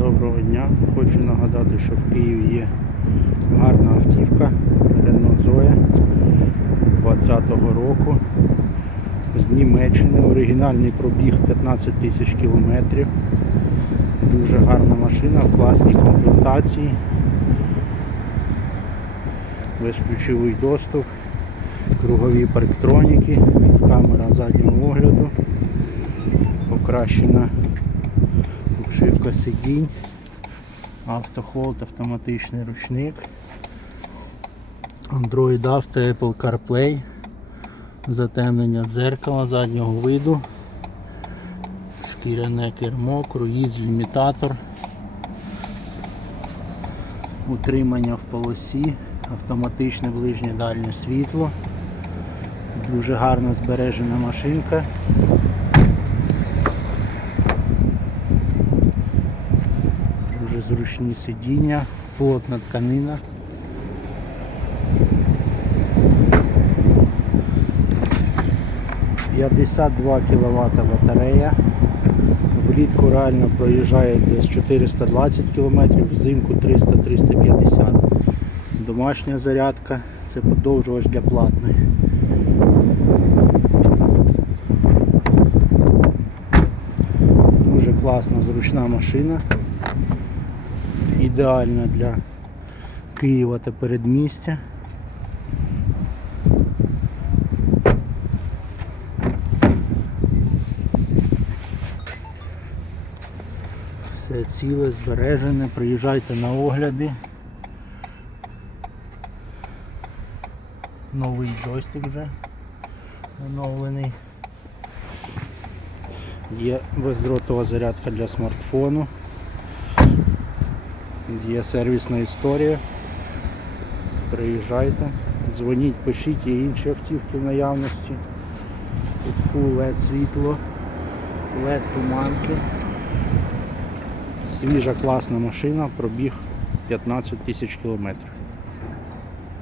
Доброго дня. Хочу нагадати, що в Києві є гарна автівка Renault Zoe 20-го року з Німеччини. Оригінальний пробіг 15 тисяч кілометрів. Дуже гарна машина в класній комплектації. Безключовий доступ, кругові парктроніки, камера заднього огляду, покращена обшивка сидінь, автохолд, автоматичний ручник, Android Auto, Apple CarPlay, затемнення дзеркала заднього виду, шкіряне кермо, круїз, лімітатор, утримання в полосі, автоматичне ближнє дальнє світло. Дуже гарно збережена машинка. Дуже зручні сидіння, плотна тканина. «52 кВт батарея. Влітку реально проїжджає десь 420 км, взимку 300-350 Домашня зарядка, це подовжувач для платної. Дуже класна, зручна машина. Ідеальна для Києва та передмістя. Все ціле, збережене, приїжджайте на огляди. Новий джойстик вже оновлений. Є бездротова зарядка для смартфону. Є сервісна історія. Приїжджайте, дзвоніть, пишіть, є інші автівки в наявності. Тут LED світло, лед туманки. Свіжа класна машина, пробіг 15 тисяч кілометрів.